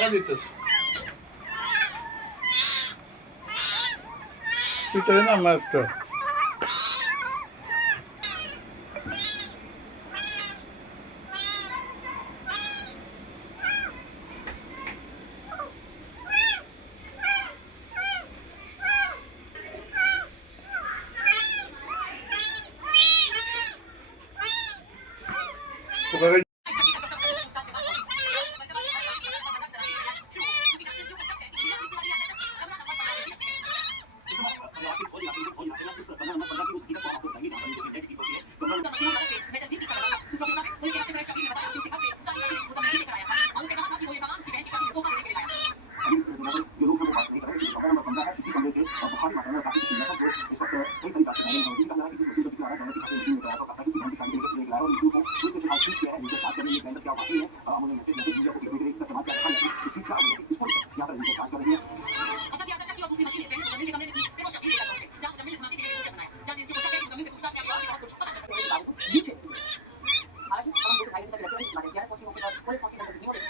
টাকা দিতেছে পিটাই না মাস্টার তোকে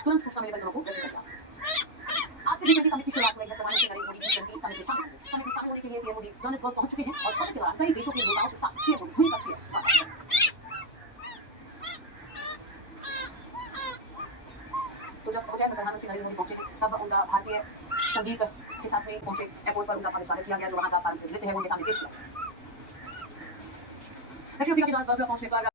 तुरंत सूचना मिलने पर लोगों को रजिस्टर किया। आज से जी20 समिट की शुरुआत हुई है। प्रधानमंत्री नरेंद्र मोदी जी समिट में शामिल होंगे। समिट में शामिल होने के लिए पीएम मोदी जोहान्सबर्ग पहुंच चुके हैं और समिट के दौरान कई देशों के नेताओं के साथ पीएम मोदी द्विपक्षीय तो जब पहुंचे प्रधानमंत्री नरेंद्र मोदी पहुंचे तब उनका भारतीय संगीत के साथ में पहुंचे एयरपोर्ट पर उनका स्वागत किया गया जो वहां का पारंपरिक नृत्य है उनके सामने पेश किया। दक्षिण अफ्रीका के जोहान्सबर्ग पहुंचने पर